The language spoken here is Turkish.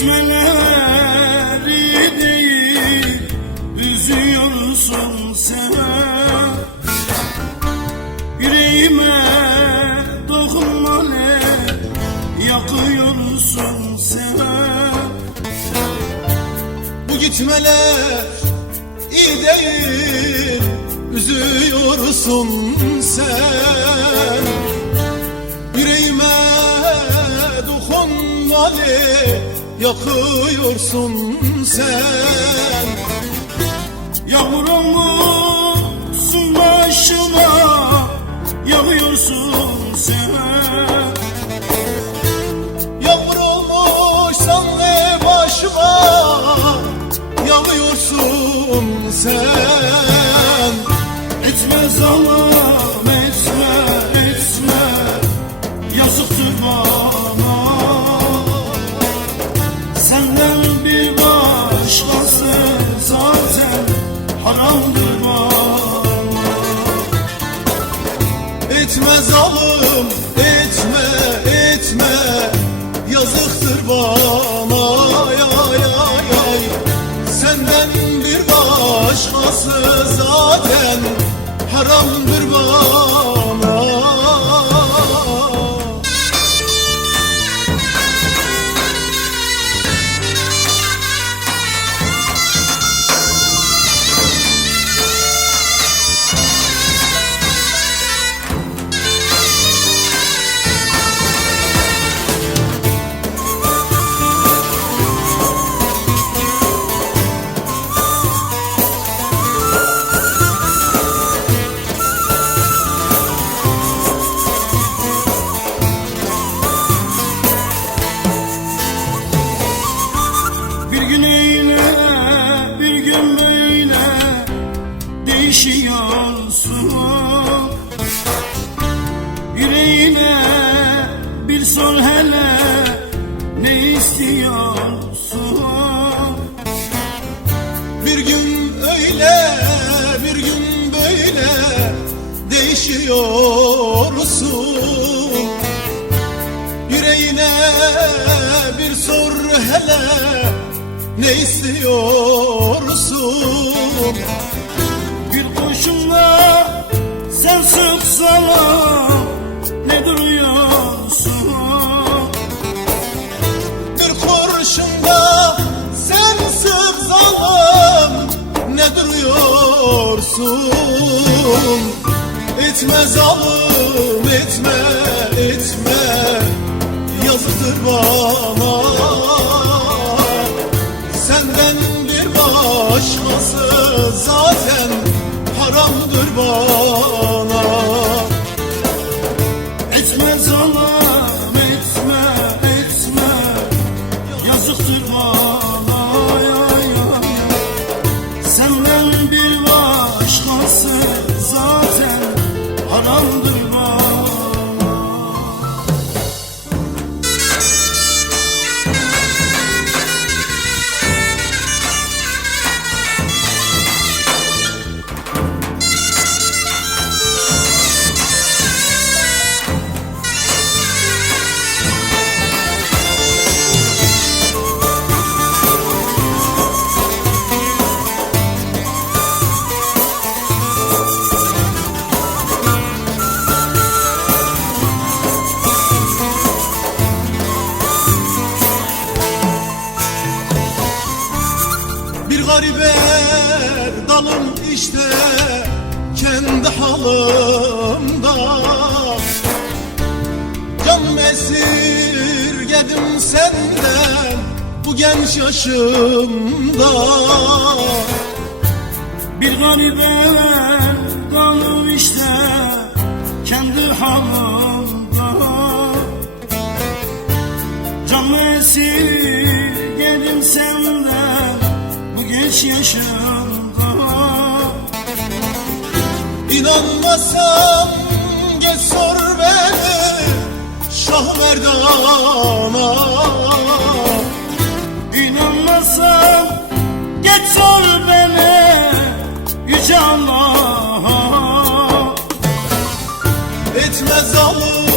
Etmeleri değil Üzüyorsun sen. Yüreğime dokunma ne Yakıyorsun sen. Bu gitmeler iyi değil Üzüyorsun sen. Yakıyorsun sen. Yağmur Etme zalim etme etme. Yazıktır bana ya ya ya Senden bir başkası zaten. Haramdır bana değişiyorsun. Yüreğine bir sor hele ne istiyorsun? Bir kurşunla sen sıksana Ne duruyorsun? Bir kurşunda sen sık zalim ne duruyorsun Etme zalim etme etme. Yazıktır bana. Senden bir başkası zaten haramdır bana Bir garibe dalım işte kendi halımda. Can esirgedim senden bu genç yaşımda. Bir garibe kalım yaşımda İnanmasam geç sor beni Şah Merdan'a İnanmazsan geç sor beni Yüce Allah'a. Etme zalim